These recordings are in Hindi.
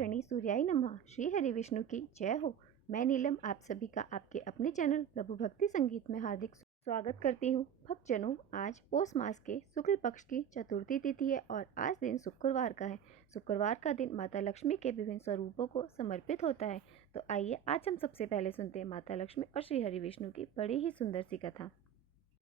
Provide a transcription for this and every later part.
घृणी सूर्याय नमः। श्री हरि विष्णु की जय हो। मैं नीलम आप सभी का आपके अपने चैनल प्रभु भक्ति संगीत में हार्दिक स्वागत करती हूँ। भक्तजनों, आज पौष मास के शुक्ल पक्ष की चतुर्थी तिथि है और आज दिन शुक्रवार का है। शुक्रवार का दिन माता लक्ष्मी के विभिन्न स्वरूपों को समर्पित होता है। तो आइए आज हम सबसे पहले सुनते हैं माता लक्ष्मी और श्री हरि विष्णु की बड़ी ही सुंदर सी कथा।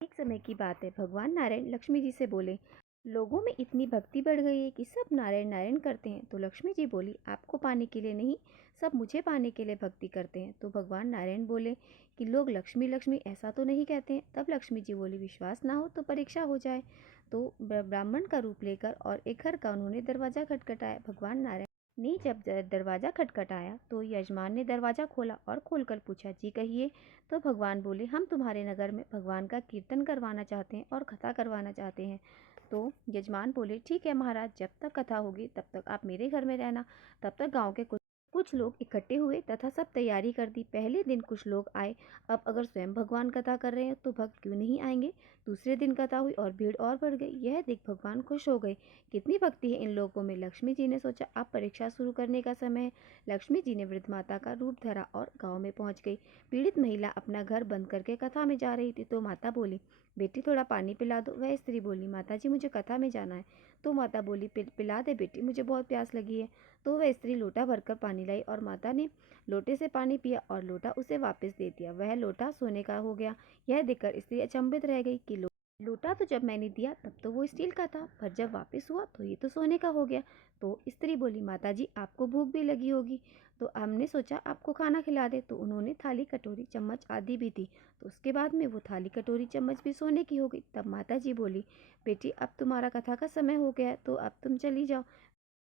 एक समय की बात है, भगवान नारायण लक्ष्मी जी से बोले, लोगों में इतनी भक्ति बढ़ गई है कि सब नारायण नारायण करते हैं। तो लक्ष्मी जी बोली, आपको पाने के लिए नहीं, सब मुझे पाने के लिए भक्ति करते हैं। तो भगवान नारायण बोले कि लोग लक्ष्मी लक्ष्मी ऐसा तो नहीं कहते हैं। तब लक्ष्मी जी बोली, विश्वास ना हो तो परीक्षा हो जाए। तो ब्राह्मण का रूप लेकर और एक घर का उन्होंने दरवाजा खटखटाया। भगवान नारायण ने जब दरवाजा खटखटाया तो यजमान ने दरवाजा खोला और खोलकर पूछा, जी कहिए। तो भगवान बोले, हम तुम्हारे नगर में भगवान का कीर्तन करवाना चाहते हैं और कथा करवाना चाहते हैं। तो यजमान बोले, ठीक है महाराज, जब तक कथा होगी तब तक आप मेरे घर में रहना। तब तक गांव के कुछ लोग इकट्ठे हुए तथा सब तैयारी कर दी। पहले दिन कुछ लोग आए। अब अगर स्वयं भगवान कथा कर रहे हैं तो भक्त क्यों नहीं आएंगे। दूसरे दिन कथा हुई और भीड़ और बढ़ गई। यह देख भगवान खुश हो गए, कितनी भक्ति है इन लोगों में। लक्ष्मी जी ने सोचा, अब परीक्षा शुरू करने का समय है। लक्ष्मी जी ने वृद्ध माता का रूप धरा और गांव में पहुंच गई। पीड़ित महिला अपना घर बंद करके कथा में जा रही थी। तो माता बोली, बेटी थोड़ा पानी पिला दो। वह स्त्री बोली, माता जी मुझे कथा में जाना है। तो माता बोली, पिला दे बेटी, मुझे बहुत प्यास लगी है। तो वह स्त्री लोटा भरकर पानी लाई और माता ने लोटे से पानी पिया और लोटा उसे वापस दे दिया। वह लोटा सोने का हो गया। यह देखकर स्त्री अचंभित रह गई कि लोटा तो जब मैंने दिया तब तो वो स्टील का था, पर जब वापस हुआ तो ये तो सोने का हो गया। तो स्त्री बोली, माता जी आपको भूख भी लगी होगी, तो हमने सोचा आपको खाना खिला दे। तो उन्होंने थाली कटोरी चम्मच आदि भी दी। तो उसके बाद में वो थाली कटोरी चम्मच भी सोने की हो गई। तब माता जी बोली, बेटी अब तुम्हारा कथा का समय हो गया है, तो अब तुम चली जाओ।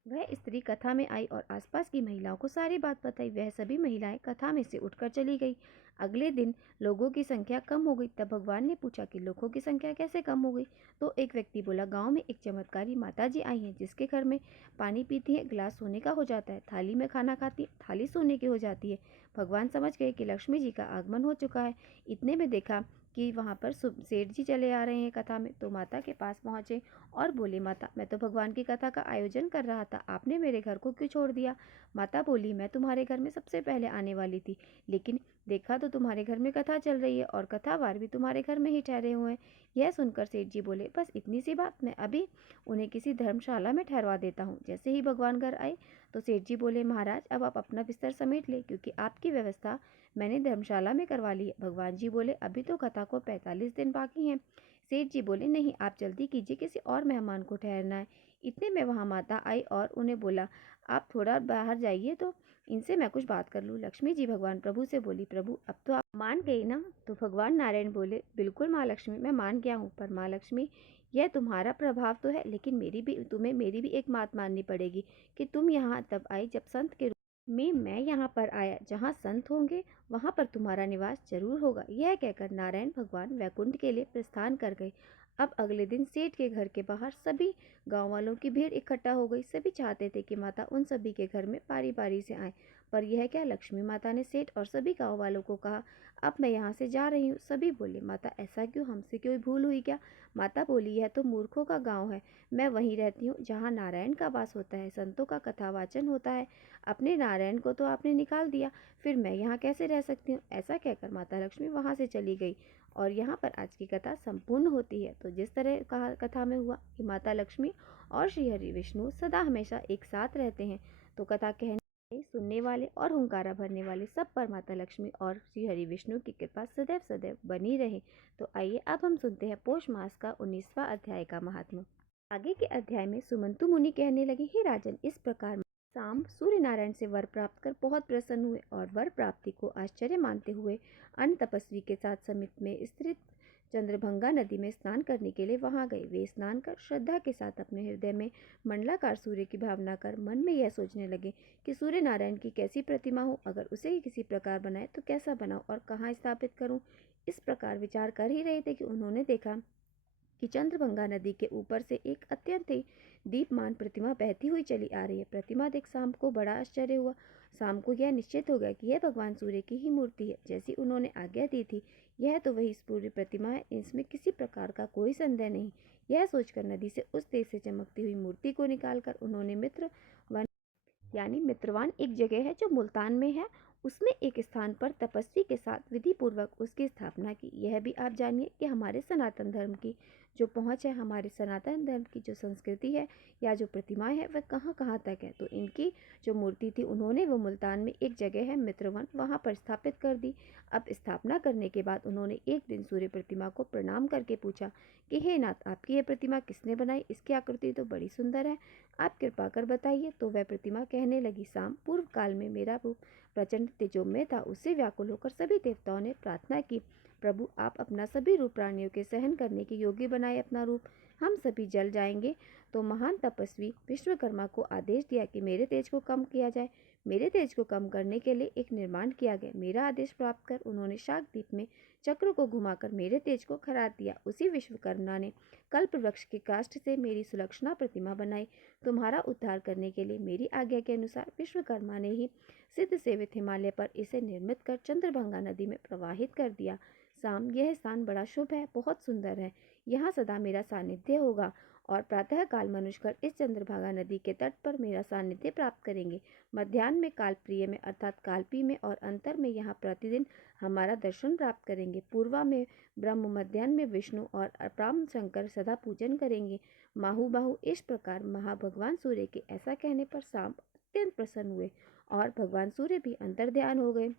वह स्त्री कथा में आई और आसपास की महिलाओं को सारी बात बताई। वह सभी महिलाएं कथा में से उठकर चली गई। अगले दिन लोगों की संख्या कम हो गई। तब भगवान ने पूछा कि लोगों की संख्या कैसे कम हो गई। तो एक व्यक्ति बोला, गांव में एक चमत्कारी माता जी आई हैं, जिसके घर में पानी पीती है गिलास सोने का हो जाता है, थाली में खाना खाती है थाली सोने की हो जाती है। भगवान समझ गए कि लक्ष्मी जी का आगमन हो चुका है। इतने में देखा कि वहाँ पर सेठ जी चले आ रहे हैं कथा में। तो माता के पास पहुँचे और बोले, माता मैं तो भगवान की कथा का आयोजन कर रहा था, आपने मेरे घर को क्यों छोड़ दिया। माता बोली, मैं तुम्हारे घर में सबसे पहले आने वाली थी, लेकिन देखा तो तुम्हारे घर में कथा चल रही है और कथावार भी तुम्हारे घर में ही ठहरे हुए हैं। यह सुनकर सेठ जी बोले, बस इतनी सी बात, मैं अभी उन्हें किसी धर्मशाला में ठहरवा देता हूँ। जैसे ही भगवान घर आए तो सेठ जी बोले, महाराज अब आप अपना बिस्तर समेट ले, क्योंकि आपकी व्यवस्था मैंने धर्मशाला में करवा ली है। भगवान जी बोले, अभी तो कथा को 45 दिन बाकी हैं। सेठ जी बोले, नहीं आप जल्दी कीजिए, किसी और मेहमान को ठहरना है। इतने में वहाँ माता आई और उन्हें बोला, आप थोड़ा बाहर जाइए तो इनसे मैं कुछ बात कर लूँ। लक्ष्मी जी भगवान प्रभु से बोली, प्रभु अब तो आप मान गई ना। तो भगवान नारायण बोले, बिल्कुल माँ लक्ष्मी, मैं मान गया हूँ, पर माँ लक्ष्मी यह तुम्हारा प्रभाव तो है, लेकिन मेरी भी एक बात माननी पड़ेगी कि तुम यहाँ तब आई जब संत के रूप में मैं यहाँ पर आया। जहाँ संत होंगे वहाँ पर तुम्हारा निवास जरूर होगा। यह कहकर नारायण भगवान वैकुंठ के लिए प्रस्थान कर गए। अब अगले दिन सेठ के घर के बाहर सभी गांव वालों की भीड़ इकट्ठा हो गई। सभी चाहते थे कि माता उन सभी के घर में बारी बारी से आए, पर यह क्या, लक्ष्मी माता ने सेठ और सभी गांव वालों को कहा, अब मैं यहाँ से जा रही हूँ। सभी बोले, माता ऐसा क्यों, हमसे कोई भूल हुई क्या। माता बोली, यह तो मूर्खों का गाँव है, मैं वहीं रहती हूँ जहाँ नारायण का वास होता है, संतों का कथावाचन होता है। अपने नारायण को तो आपने निकाल दिया, फिर मैं यहाँ कैसे रह सकती हूँ। ऐसा कहकर माता लक्ष्मी वहाँ से चली गई और यहाँ पर आज की कथा संपूर्ण होती है। तो जिस तरह कहा कथा में हुआ कि माता लक्ष्मी और श्री हरि विष्णु सदा हमेशा एक साथ रहते हैं, तो कथा कहने सुनने वाले और हुंकारा भरने वाले सब पर माता लक्ष्मी और श्री हरि विष्णु की कृपा सदैव सदैव बनी रहे। तो आइए अब हम सुनते हैं पौष मास का 19वां अध्याय का महात्म्य। आगे के अध्याय में सुमंतु मुनि कहने लगे, हे राजन, इस प्रकार शाम सूर्य नारायण से वर प्राप्त कर बहुत प्रसन्न हुए और वर प्राप्ति को आश्चर्य मानते हुए अन्य तपस्वी के साथ समित में स्थित चंद्रभंगा नदी में स्नान करने के लिए वहां गए। वे स्नान कर श्रद्धा के साथ अपने हृदय में मंडलाकार सूर्य की भावना कर मन में यह सोचने लगे कि सूर्य नारायण की कैसी प्रतिमा हो, अगर उसे ही किसी प्रकार बनाए तो कैसा बनाऊं और कहाँ स्थापित करूं। इस प्रकार विचार कर ही रहे थे कि उन्होंने देखा कि चंद्रभंगा नदी के ऊपर से एक अत्यंत ही दीपमान प्रतिमा बहती हुई चली आ रही है। प्रतिमा देख शाम को बड़ा आश्चर्य हुआ। शाम को यह निश्चित हो गया कि यह भगवान सूर्य की ही मूर्ति है, जैसी उन्होंने आज्ञा दी थी। यह तो वही पूरी प्रतिमा है, इसमें किसी प्रकार का कोई संदेह नहीं। यह सोचकर नदी से उस तेज से चमकती हुई मूर्ति को निकालकर उन्होंने मित्र वन यानी मित्रवान एक जगह है जो मुल्तान में है, उसमें एक स्थान पर तपस्वी के साथ विधि पूर्वक उसकी स्थापना की। यह भी आप जानिए कि हमारे सनातन धर्म की जो पहुंच है, हमारे सनातन धर्म की जो संस्कृति है या जो प्रतिमाएं है, वह कहाँ कहाँ तक है। तो इनकी जो मूर्ति थी, उन्होंने वो मुल्तान में एक जगह है मित्रवन, वहाँ पर स्थापित कर दी। अब स्थापना करने के बाद उन्होंने एक दिन सूर्य प्रतिमा को प्रणाम करके पूछा कि हे नाथ, आपकी यह प्रतिमा किसने बनाई? इसकी आकृति तो बड़ी सुंदर है, आप कृपा कर बताइए। तो वह प्रतिमा कहने लगी, साम, पूर्व काल में मेरा रूप प्रचंड तेजोमय था, उससे व्याकुल होकर सभी देवताओं ने प्रार्थना की, प्रभु आप अपना सभी रूप प्राणियों के सहन करने के योग्य बनाए अपना रूप, हम सभी जल जाएंगे। तो महान तपस्वी विश्वकर्मा को आदेश दिया कि मेरे तेज को कम किया जाए। मेरे तेज को कम करने के लिए एक निर्माण किया गया। मेरा आदेश प्राप्त कर उन्होंने शाकदीप में चक्र को घुमाकर मेरे तेज को खराद दिया। उसी विश्वकर्मा ने कल्प वृक्ष के काष्ठ से मेरी सुलक्षणा प्रतिमा बनाई। तुम्हारा उद्धार करने के लिए मेरी आज्ञा के अनुसार विश्वकर्मा ने ही सिद्ध सेवित हिमालय पर इसे निर्मित कर चंद्रभागा नदी में प्रवाहित कर दिया। साम, यह स्थान बड़ा शुभ है, बहुत सुंदर है, यहाँ सदा मेरा सानिध्य होगा और प्रातः काल मनुष्यगण इस चंद्रभागा नदी के तट पर मेरा सानिध्य प्राप्त करेंगे। मध्यान्ह में कालप्रिय में अर्थात कालपी में और अंतर में यहाँ प्रतिदिन हमारा दर्शन प्राप्त करेंगे। पूर्वा में ब्रह्म, मध्यान्ह में विष्णु और अपराह्न शंकर सदा पूजन करेंगे। माहु बाहु। इस प्रकार महाभगवान सूर्य के ऐसा कहने पर साम अत्यंत प्रसन्न हुए और भगवान सूर्य भी अंतर्ध्यान हो गए।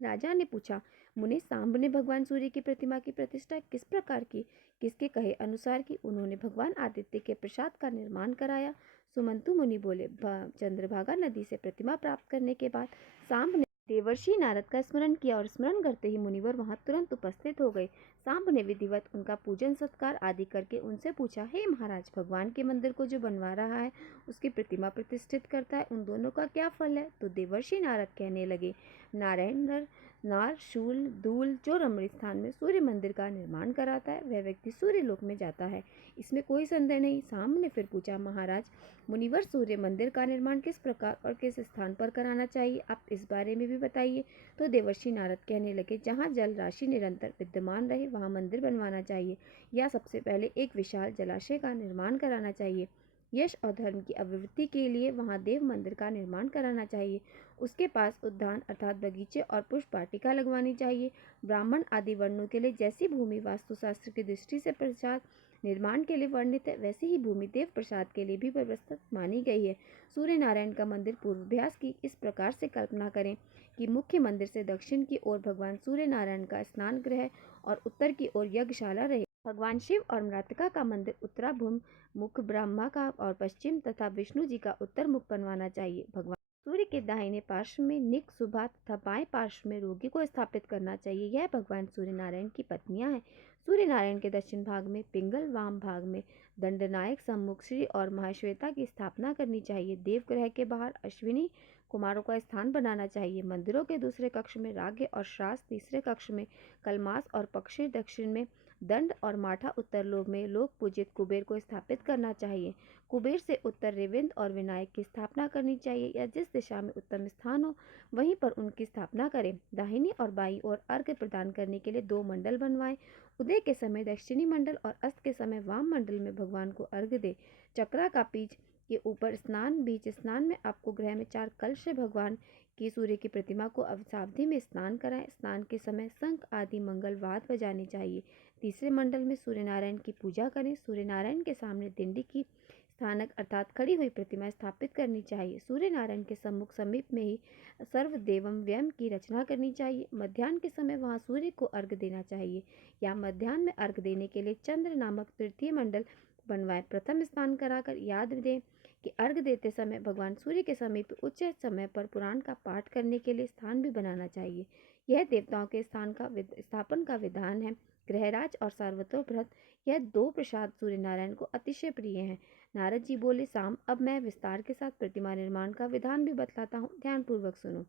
राजा ने पूछा, मुनि, सांब ने भगवान सूर्य की प्रतिमा की प्रतिष्ठा किस प्रकार की, किसके कहे अनुसार की? उन्होंने भगवान आदित्य के प्रसाद का निर्माण कराया। सुमंतु मुनि बोले, चंद्रभागा नदी से प्रतिमा प्राप्त करने के बाद सांब ने देवर्षि नारद का स्मरण किया और स्मरण करते ही मुनिवर वहां तुरंत उपस्थित हो गए। सांब ने विधिवत उनका पूजन सत्कार आदि करके उनसे पूछा, हे महाराज, भगवान के मंदिर को जो बनवा रहा है, उसकी प्रतिमा प्रतिष्ठित करता है, उन दोनों का क्या फल है? तो देवर्षि नारद कहने लगे, नारायण नर नार शूल दूल जो रमणीय स्थान में सूर्य मंदिर का निर्माण कराता है, वह व्यक्ति सूर्य लोक में जाता है, इसमें कोई संदेह नहीं। सांब ने फिर पूछा, महाराज, मुनिवर, सूर्य मंदिर का निर्माण किस प्रकार और किस स्थान पर कराना चाहिए, आप इस बारे में भी बताइए। तो देवर्षि नारद कहने लगे, जहाँ जल राशि निरंतर विद्यमान रहे वहाँ मंदिर बनवाना चाहिए, या सबसे पहले एक विशाल जलाशय का निर्माण कराना चाहिए। यश और धर्म की अभिवृद्धि के लिए वहाँ देव मंदिर का निर्माण कराना चाहिए। उसके पास उद्यान अर्थात बगीचे और पुष्प वाटिका लगवानी चाहिए। ब्राह्मण आदि वर्णों के लिए जैसी भूमि वास्तुशास्त्र की दृष्टि से प्रसाद निर्माण के लिए वर्णित है, वैसे ही भूमि देव प्रसाद के लिए भी व्यवस्थित मानी गई है। सूर्य नारायण का मंदिर पूर्वाभ्यास की इस प्रकार से कल्पना करें कि मुख्य मंदिर से दक्षिण की ओर भगवान सूर्य नारायण का स्नान गृह और उत्तर की ओर यज्ञशाला रहे। भगवान शिव और मृतिका का मंदिर उत्तराभिमुख मुख ब्रह्मा का और पश्चिम तथा विष्णु जी का उत्तर मुख बनवाना चाहिए। भगवान सूर्य के दाहिने पार्श्व में निक, सुभा तथा बाएं पार्श्व में रोगी को स्थापित करना चाहिए। यह भगवान सूर्य नारायण की पत्नियां हैं। सूर्य नारायण के दक्षिण भाग में पिंगल, वाम भाग में दंडनायक, सम्मुख श्री और महाश्वेता की स्थापना करनी चाहिए। देवग्रह के बाहर अश्विनी कुमारों का स्थान बनाना चाहिए। मंदिरों के दूसरे कक्ष में राग्य और श्रास, तीसरे कक्ष में कलमास और पक्षी, दक्षिण में दंड और माठा, उत्तर लोक में लोक पूजित कुबेर को स्थापित करना चाहिए। कुबेर से उत्तर रेविंद और विनायक की स्थापना करनी चाहिए, या जिस दिशा में उत्तम स्थान हो वहीं पर उनकी स्थापना करें। दाहिनी और बाईं ओर अर्घ्य प्रदान करने के लिए 2 मंडल बनवाएं। उदय के समय दक्षिणी मंडल और अस्त के समय वाम मंडल में भगवान को अर्घ्य दे। चक्रा का बीच के ऊपर स्नान, बीच स्नान में आपको गृह में 4 कलश से भगवान की सूर्य की प्रतिमा को अवसावधि में स्नान कराएं। स्नान के समय शंख आदि मंगल वाद बजानी चाहिए। तीसरे मंडल में सूर्य नारायण की पूजा करें। सूर्य नारायण के सामने दिंडी की स्थानक अर्थात खड़ी हुई प्रतिमा स्थापित करनी चाहिए। सूर्य नारायण के सम्मुख समीप में ही सर्वदेवम व्यम की रचना करनी चाहिए। मध्याह्न के समय वहां सूर्य को अर्घ्य देना चाहिए, या मध्याह्न में अर्घ्य देने के लिए चंद्र नामक तृतीय मंडल बनवाएं। प्रथम स्थान कराकर याद दें कि अर्घ्य देते समय भगवान सूर्य के समीप उच्च समय पर पुराण का पाठ करने के लिए स्थान भी बनाना चाहिए। यह देवताओं के स्थान का स्थापन का विधान है। ग्रहराज और सार्वतोभ्रत, यह 2 प्रसाद सूर्य नारायण को अतिशय प्रिय हैं। नारद जी बोले, साम, अब मैं विस्तार के साथ प्रतिमा निर्माण का विधान भी बतलाता हूँ, ध्यानपूर्वक सुनो।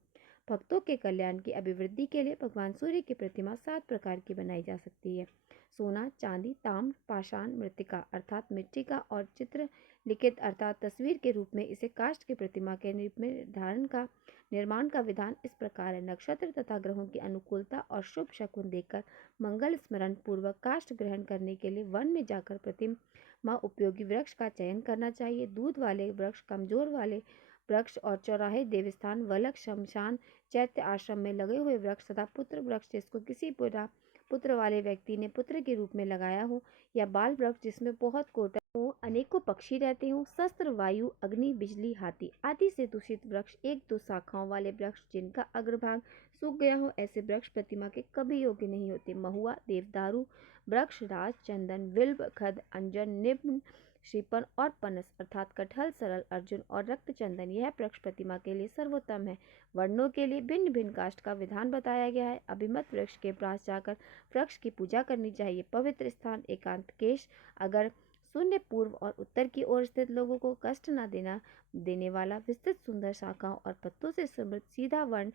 भक्तों के कल्याण की अभिवृद्धि के लिए भगवान सूर्य की प्रतिमा 7 प्रकार की बनाई जा सकती है। सोना, चांदी, ताम्र, पाषाण, मृत्तिका अर्थात मिट्टी का और चित्र लिखित अर्थात तस्वीर के रूप में इसे काष्ठ की प्रतिमा के रूप में निर्माण का विधान इस प्रकार है। नक्षत्र तथा ग्रहों की अनुकूलता और शुभ शकुन देखकर मंगल स्मरण पूर्वक काष्ठ ग्रहण करने के लिए वन में जाकर प्रतिमा उपयोगी वृक्ष का चयन करना चाहिए। दूध वाले वृक्ष, कमजोर वाले वृक्ष और चौराहे, देवस्थान, वलक, शमशान, चैत्य आश्रम में लगे हुए वृक्ष तथा पुत्र वृक्ष जिसको किसी पिता पुत्र वाले व्यक्ति ने पुत्र के रूप में लगाया हो, या बाल वृक्ष जिसमें बहुत कोटक हो, अनेकों पक्षी रहते हों, शस्त्र, वायु, अग्नि, बिजली, हाथी आदि से दूषित वृक्ष, एक दो शाखाओं वाले वृक्ष जिनका अग्रभाग सूख गया हो, ऐसे वृक्ष प्रतिमा के कभी योग्य नहीं होते। महुआ, देवदारू वृक्ष, राज, चंदन, बिल्व, खद, अंजन, निम्न, श्रीपन और पनस अर्थात कटहल, सरल, अर्जुन और रक्त चंदन यह वृक्ष प्रतिमा के लिए सर्वोत्तम है। वर्णों के लिए भिन्न भिन्न काष्ठ का विधान बताया गया है। अभिमत वृक्ष के पास जाकर वृक्ष की पूजा करनी चाहिए। पवित्र स्थान एकांत केश अगर शून्य, पूर्व और उत्तर की ओर स्थित लोगों को कष्ट न देने वाला, विस्तृत सुंदर शाखाओं और पत्तों से समृद्ध, सीधा वर्ण,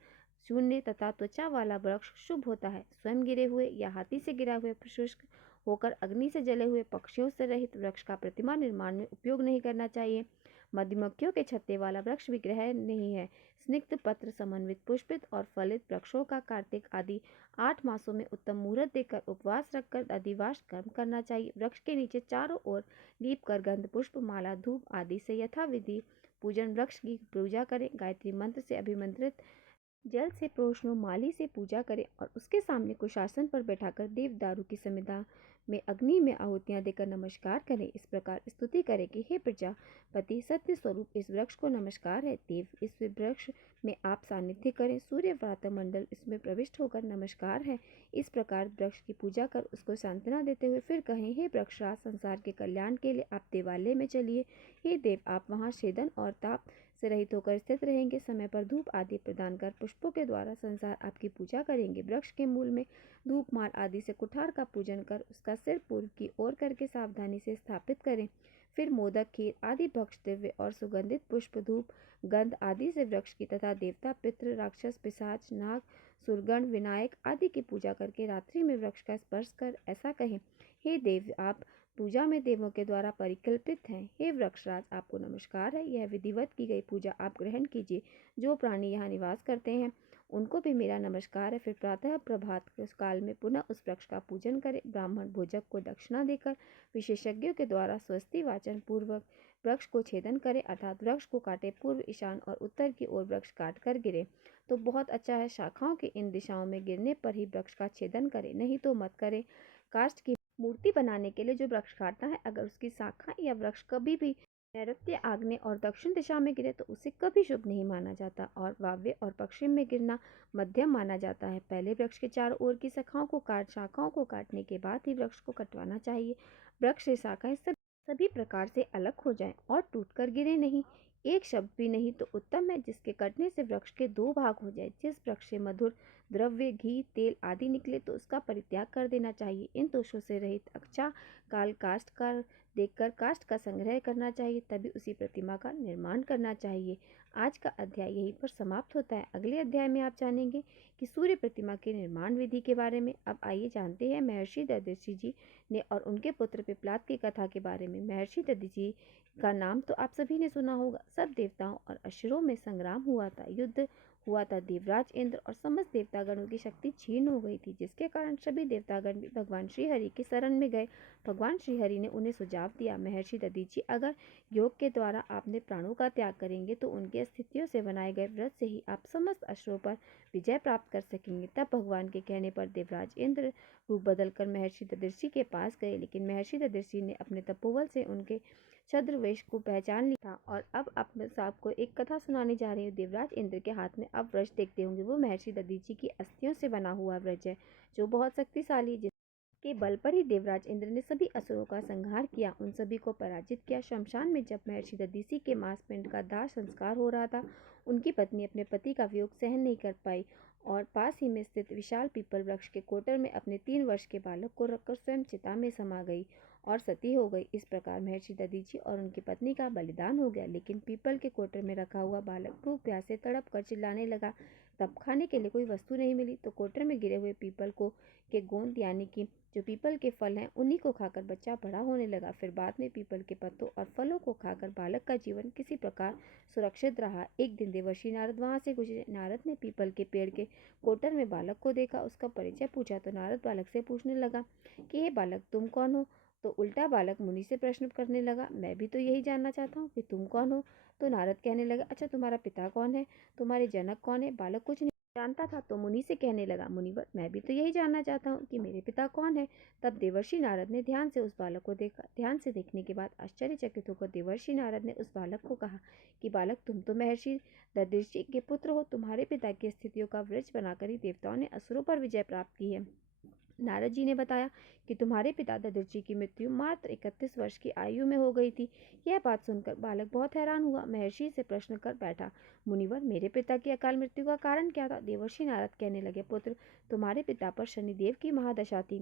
शून्य तथा त्वचा वाला वृक्ष शुभ होता है। स्वयं गिरे हुए या हाथी से गिरा हुए, शुष्क होकर अग्नि से जले हुए, पक्षियों से रहित वृक्ष का प्रतिमा निर्माण में उपयोग नहीं करना चाहिए। मधुमक्खियों के छत्ते वाला वृक्ष विग्रह नहीं है। स्निग्ध पत्र समन्वित पुष्पित और फलित वृक्षों का कार्तिक आदि 8 मासों में उत्तम मुहूर्त देकर उपवास रखकर अधिवास कर्म करना चाहिए। वृक्ष के नीचे चारों ओर लीप कर गंध, पुष्प, माला, धूप आदि से यथाविधि पूजन, वृक्ष की पूजा करें। गायत्री मंत्र से अभिमंत्रित जल से प्रोष्णो माली से पूजा करें और उसके सामने कुशासन पर बैठाकर देवदारू की समिधा में अग्नि में आहुतियां देकर नमस्कार करें। इस प्रकार स्तुति करें कि हे प्रजापति सत्य स्वरूप, इस वृक्ष को नमस्कार है। देव, इस वृक्ष में आप सानिध्य करें। सूर्य व्रात मंडल इसमें प्रविष्ट होकर नमस्कार है। इस प्रकार वृक्ष की पूजा कर उसको सांत्वना देते हुए फिर कहें, हे वृक्षराज, संसार के कल्याण के लिए आप देवालय में चलिए। हे देव, आप वहाँ छेदन और ताप से रहित होकर स्थित रहेंगे। समय पर धूप आदि प्रदान कर पुष्पों के द्वारा संसार आपकी पूजा करेंगे। वृक्ष के मूल में धूप, माल आदि से कुठार का पूजन कर उसका सिर पूर्व की ओर करके सावधानी से स्थापित करें। फिर मोदक, खीर आदि भक्ष, दिव्य और सुगंधित पुष्प, धूप, गंध आदि से वृक्ष की तथा देवता, पितृ, राक्षस, पिशाच, नाग, सुरगण, विनायक आदि की पूजा करके रात्रि में वृक्ष का स्पर्श कर ऐसा कहें, हे देव, आप पूजा में देवों के द्वारा परिकल्पित हैं। हे वृक्षराज, आपको नमस्कार है। यह विधिवत की गई पूजा आप ग्रहण कीजिए। जो प्राणी यहाँ निवास करते हैं उनको भी मेरा नमस्कार है। फिर प्रातः प्रभात काल में पुनः उस वृक्ष का पूजन करें। ब्राह्मण भोजक को दक्षिणा देकर विशेषज्ञों के द्वारा स्वस्ति वाचन पूर्वक वृक्ष को छेदन करें, अर्थात वृक्ष को काटे। पूर्व, ईशान और उत्तर की ओर वृक्ष काट कर गिरे तो बहुत अच्छा है। शाखाओं की इन दिशाओं में गिरने पर ही वृक्ष का छेदन करें, नहीं तो मत करें। काष्ठ की मूर्ति बनाने के लिए जो वृक्ष काटता है, अगर उसकी शाखा या वृक्ष कभी भी नैऋत्य, आग्नेय और दक्षिण दिशा में गिरे तो उसे कभी शुभ नहीं माना जाता और वायव्य और पश्चिम में गिरना मध्यम माना जाता है। पहले वृक्ष के चारों ओर की शाखाओं को काटने के बाद ही वृक्ष को कटवाना चाहिए। वृक्ष से शाखाएं सभी प्रकार से अलग हो जाएं और टूटकर गिरे नहीं। एक शब्द भी नहीं तो उत्तम है, जिसके कटने से वृक्ष के 2 भाग हो जाए। जिस वृक्ष से मधुर द्रव्य, घी, तेल आदि निकले तो उसका परित्याग कर देना चाहिए। इन दोषों से रहित अच्छा काल काष्ठ का देखकर काष्ठ का संग्रह करना चाहिए, तभी उसी प्रतिमा का निर्माण करना चाहिए। आज का अध्याय यहीं पर समाप्त होता है। अगले अध्याय में आप जानेंगे कि सूर्य प्रतिमा के निर्माण विधि के बारे में। अब आइए जानते हैं महर्षि दधीचि जी ने और उनके पुत्र पिप्लाद की कथा के बारे में। महर्षि दधीचि का नाम तो आप सभी ने सुना होगा। सब देवताओं और असुरों में संग्राम हुआ था, युद्ध हुआ था। देवराज इंद्र और समस्त देवतागणों की शक्ति क्षीण हो गई थी, जिसके कारण सभी देवतागण भी भगवान श्रीहरि की शरण में गए। भगवान श्रीहरि ने उन्हें सुझाव दिया, महर्षि दधीचि, अगर योग के द्वारा आपने प्राणों का त्याग करेंगे तो उनकी स्थितियों से बनाए गए व्रत से ही आप समस्त असुरों पर विजय प्राप्त कर सकेंगे। तब भगवान के कहने पर देवराज इंद्र रूप बदलकर महर्षि दधीचि के पास गए, लेकिन महर्षि दधीचि ने अपने तपोबल से उनके छद्रवेश को पहचान लिया था। और अब आपको एक कथा सुनाने जा रही हूँ। देवराज इंद्र के हाथ में अब व्रज देखते होंगे, वो महर्षि दधीचि की अस्थियों से बना हुआ व्रज है, जो बहुत शक्तिशाली है, के बल पर ही देवराज इंद्र ने सभी असुरों का संहार किया, उन सभी को पराजित किया। शमशान में जब महर्षि दधीचि के मांस पिंड का दाह संस्कार हो रहा था, उनकी पत्नी अपने पति का वियोग सहन नहीं कर पाई और पास ही में स्थित विशाल पीपल वृक्ष के कोटर में अपने 3 वर्ष के बालक को रखकर स्वयं चिता में समा गई और सती हो गई। इस प्रकार महर्षि दधीचि और उनकी पत्नी का बलिदान हो गया। लेकिन पीपल के कोटर में रखा हुआ बालक भूख प्यास से तड़प कर चिल्लाने लगा। तब खाने के लिए कोई वस्तु नहीं मिली तो कोटर में गिरे हुए पीपल को के गोंद यानी कि जो पीपल के फल हैं उन्हीं को खाकर बच्चा बड़ा होने लगा। फिर बाद में पीपल के पत्तों और फलों को खाकर बालक का जीवन किसी प्रकार सुरक्षित रहा। एक दिन देवर्षि नारद वहां से गुजरे। नारद ने पीपल के पेड़ के कोटर में बालक को देखा, उसका परिचय पूछा तो नारद बालक से पूछने लगा कि हे बालक, तुम कौन हो तो उल्टा बालक मुनि से प्रश्न करने लगा, मैं भी तो यही जानना चाहता हूँ कि तुम कौन हो। तो नारद कहने लगा, अच्छा तुम्हारा पिता कौन है, तुम्हारे जनक कौन है। बालक कुछ नहीं जानता था तो मुनि से कहने लगा, मुनिवर मैं भी तो यही जानना चाहता हूँ कि मेरे पिता कौन है। तब देवर्षि नारद ने ध्यान से उस बालक को देखा। ध्यान से देखने के बाद आश्चर्यचकित होकर देवर्षि नारद ने उस बालक को कहा कि बालक तुम तो महर्षि दधिर्षि के पुत्र हो। तुम्हारे पिता की स्थितियों का वृक्ष बनाकर ही देवताओं ने असुरों पर विजय प्राप्त की है। नारद जी ने बताया कि तुम्हारे पिता दधिर्षि की मृत्यु मात्र 31 वर्ष की आयु में हो गई थी। यह बात सुनकर बालक बहुत हैरान हुआ। महर्षि से प्रश्न कर बैठा, मुनिवर मेरे पिता की अकाल मृत्यु का कारण क्या था। देवर्षि नारद कहने लगे, पुत्र तुम्हारे पिता पर शनिदेव की महादशा थी।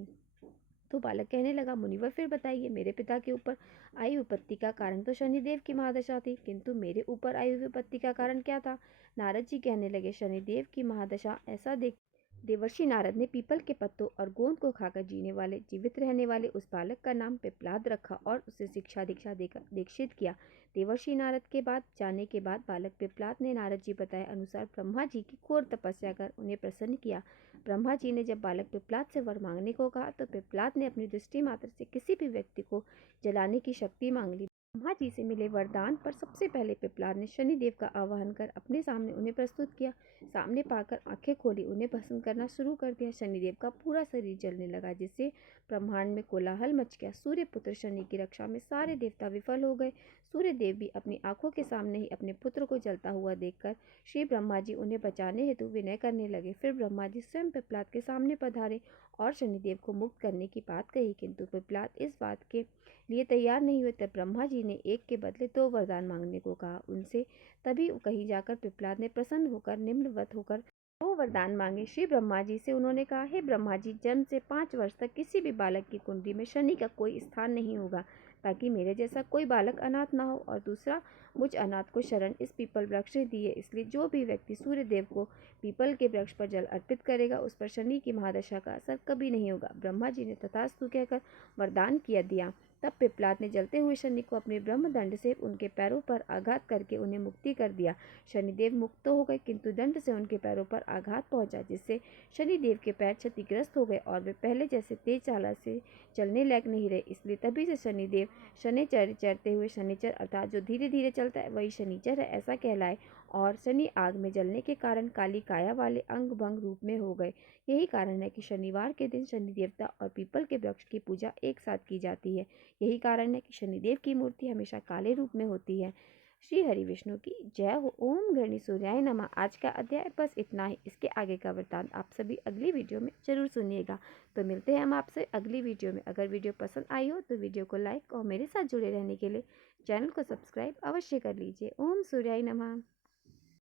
तो बालक कहने लगा, मुनिवर फिर बताइए, मेरे पिता के ऊपर आई विपत्ति का कारण तो शनिदेव की महादशा थी, किंतु मेरे ऊपर आई विपत्ति का कारण क्या था। नारद जी कहने लगे, शनिदेव की महादशा ऐसा देख देवर्षि नारद ने पीपल के पत्तों और गोंद को खाकर जीने वाले जीवित रहने वाले उस बालक का नाम पिपलाद रखा और उसे शिक्षा दीक्षा देकर दीक्षित किया। देवर्षि नारद के बाद जाने के बाद बालक पिपलाद ने नारद जी बताए अनुसार ब्रह्मा जी की घोर तपस्या कर उन्हें प्रसन्न किया। ब्रह्मा जी ने जब बालक पिपलाद से वर मांगने को कहा तो पिपलाद ने अपनी दृष्टि मात्र से किसी भी व्यक्ति को जलाने की शक्ति मांग ली। ब्रह्मा जी से मिले वरदान पर सबसे पहले पिपलाद ने शनिदेव का आवाहन कर अपने सामने उन्हें प्रस्तुत किया। सामने पाकर आंखें खोली, उन्हें भस्म करना शुरू कर दिया। शनिदेव का पूरा शरीर जलने लगा, जिससे ब्रह्मांड में कोलाहल मच गया। सूर्य पुत्र शनि की रक्षा में सारे देवता विफल हो गए। सूर्य देव भी अपनी आंखों के सामने ही अपने पुत्र को जलता हुआ देखकर श्री ब्रह्मा जी उन्हें बचाने हेतु विनय करने लगे। फिर ब्रह्मा जी स्वयं पिपलाद के सामने पधारे और शनिदेव को मुक्त करने की बात कही, किंतु पिपलाद इस बात के लिए तैयार नहीं हुए। तब ब्रह्मा जी ने एक के बदले 2 वरदान मांगने को कहा उनसे। तभी कहीं जाकर पिपलाद ने प्रसन्न होकर निम्नवत होकर 2 वरदान मांगे। श्री ब्रह्मा जी से उन्होंने कहा, हे ब्रह्मा जी, जन्म से 5 वर्ष तक किसी भी बालक की कुंडली में शनि का कोई स्थान नहीं होगा, ताकि मेरे जैसा कोई बालक अनाथ ना हो। और दूसरा, मुझ अनाथ को शरण इस पीपल वृक्ष ने दी है, इसलिए जो भी व्यक्ति सूर्य देव को पीपल के वृक्ष पर जल अर्पित करेगा उस पर शनि की महादशा का असर कभी नहीं होगा। ब्रह्मा जी ने तथास्तु कहकर वरदान किया दिया। तब पिपलाद ने जलते हुए शनि को अपने ब्रह्मदंड से उनके पैरों पर आघात करके उन्हें मुक्ति कर दिया। शनिदेव मुक्त तो हो गए, किंतु दंड से उनके पैरों पर आघात पहुंचा, जिससे शनिदेव के पैर क्षतिग्रस्त हो गए और वे पहले जैसे तेज चाल से चलने लायक नहीं रहे। इसलिए तभी से शनिदेव शनिचर चरते हुए शनिचर अर्थात जो धीरे धीरे चलता है वही शनिचर है ऐसा कहलाए। और शनि आग में जलने के कारण काली काया वाले अंग भंग रूप में हो गए। यही कारण है कि शनिवार के दिन शनि देवता और पीपल के वृक्ष की पूजा एक साथ की जाती है। यही कारण है कि शनिदेव की मूर्ति हमेशा काले रूप में होती है। श्री हरि विष्णु की जय हो। ओम गणि सूर्याय नमः। आज का अध्याय बस इतना ही। इसके आगे का वृत्तांत आप सभी अगली वीडियो में जरूर सुनिएगा। तो मिलते हैं हम आपसे अगली वीडियो में। अगर वीडियो पसंद आई हो तो वीडियो को लाइक और मेरे साथ जुड़े रहने के लिए चैनल को सब्सक्राइब अवश्य कर लीजिए। ओम सूर्याय नमः।